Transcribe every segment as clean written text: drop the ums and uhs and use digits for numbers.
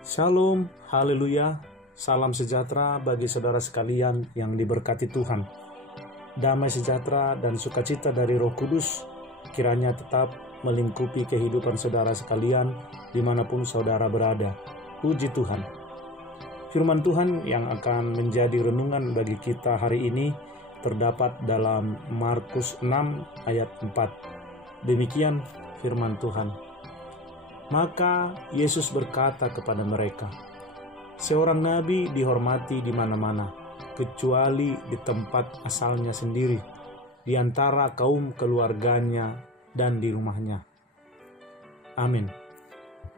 Shalom, haleluya, salam sejahtera bagi saudara sekalian yang diberkati Tuhan. Damai sejahtera dan sukacita dari Roh Kudus kiranya tetap melingkupi kehidupan saudara sekalian dimanapun saudara berada. Puji Tuhan. Firman Tuhan yang akan menjadi renungan bagi kita hari ini terdapat dalam Markus 6 ayat 4. Demikian firman Tuhan. Maka Yesus berkata kepada mereka, "Seorang nabi dihormati di mana-mana, kecuali di tempat asalnya sendiri, di antara kaum keluarganya dan di rumahnya." Amin.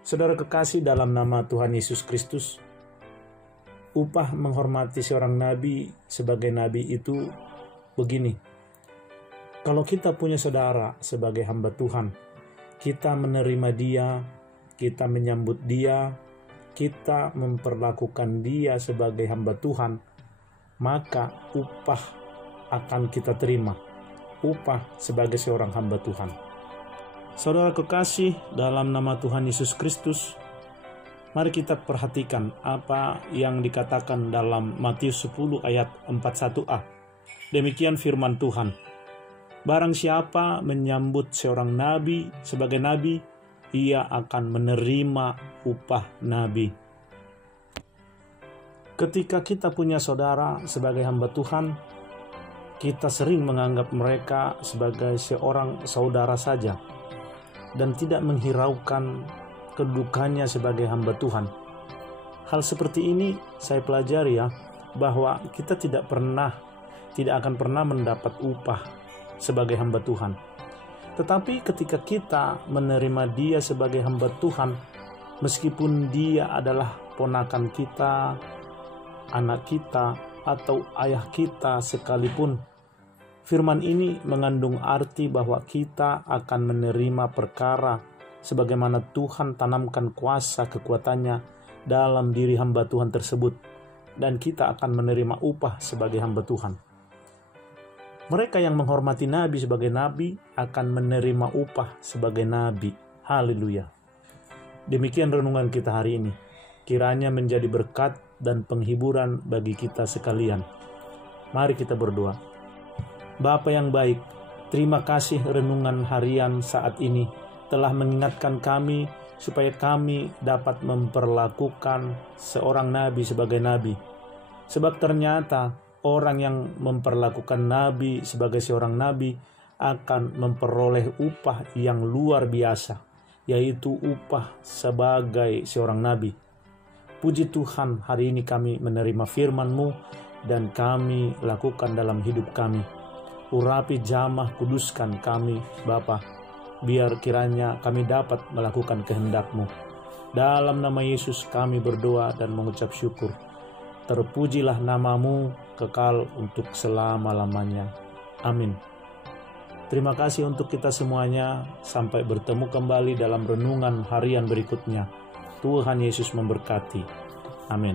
Saudara kekasih dalam nama Tuhan Yesus Kristus, upah menghormati seorang nabi sebagai nabi itu begini. Kalau kita punya saudara sebagai hamba Tuhan, kita menerima dia, kita menyambut dia, kita memperlakukan dia sebagai hamba Tuhan, maka upah akan kita terima. Upah sebagai seorang hamba Tuhan. Saudara kekasih dalam nama Tuhan Yesus Kristus, mari kita perhatikan apa yang dikatakan dalam Matius 10 ayat 41a. Demikian firman Tuhan. Barang siapa menyambut seorang nabi sebagai nabi, ia akan menerima upah nabi. Ketika kita punya saudara sebagai hamba Tuhan, kita sering menganggap mereka sebagai seorang saudara saja dan tidak menghiraukan kedudukannya sebagai hamba Tuhan. Hal seperti ini saya pelajari bahwa kita tidak akan pernah mendapat upah sebagai hamba Tuhan. Tetapi ketika kita menerima dia sebagai hamba Tuhan, meskipun dia adalah ponakan kita, anak kita, atau ayah kita sekalipun, firman ini mengandung arti bahwa kita akan menerima perkara sebagaimana Tuhan tanamkan kuasa kekuatannya dalam diri hamba Tuhan tersebut, dan kita akan menerima upah sebagai hamba Tuhan. Mereka yang menghormati nabi sebagai nabi akan menerima upah sebagai nabi. Haleluya. Demikian renungan kita hari ini. Kiranya menjadi berkat dan penghiburan bagi kita sekalian. Mari kita berdoa. Bapa yang baik, terima kasih renungan harian saat ini telah mengingatkan kami supaya kami dapat memperlakukan seorang nabi sebagai nabi. Sebab ternyata orang yang memperlakukan nabi sebagai seorang nabi akan memperoleh upah yang luar biasa, yaitu upah sebagai seorang nabi. Puji Tuhan, hari ini kami menerima firman-Mu dan kami lakukan dalam hidup kami. Urapi, jamah, kuduskan kami, Bapa, biar kiranya kami dapat melakukan kehendak-Mu. Dalam nama Yesus kami berdoa dan mengucap syukur. Terpujilah nama-Mu kekal untuk selama-lamanya. Amin. Terima kasih untuk kita semuanya. Sampai bertemu kembali dalam renungan harian berikutnya. Tuhan Yesus memberkati. Amin.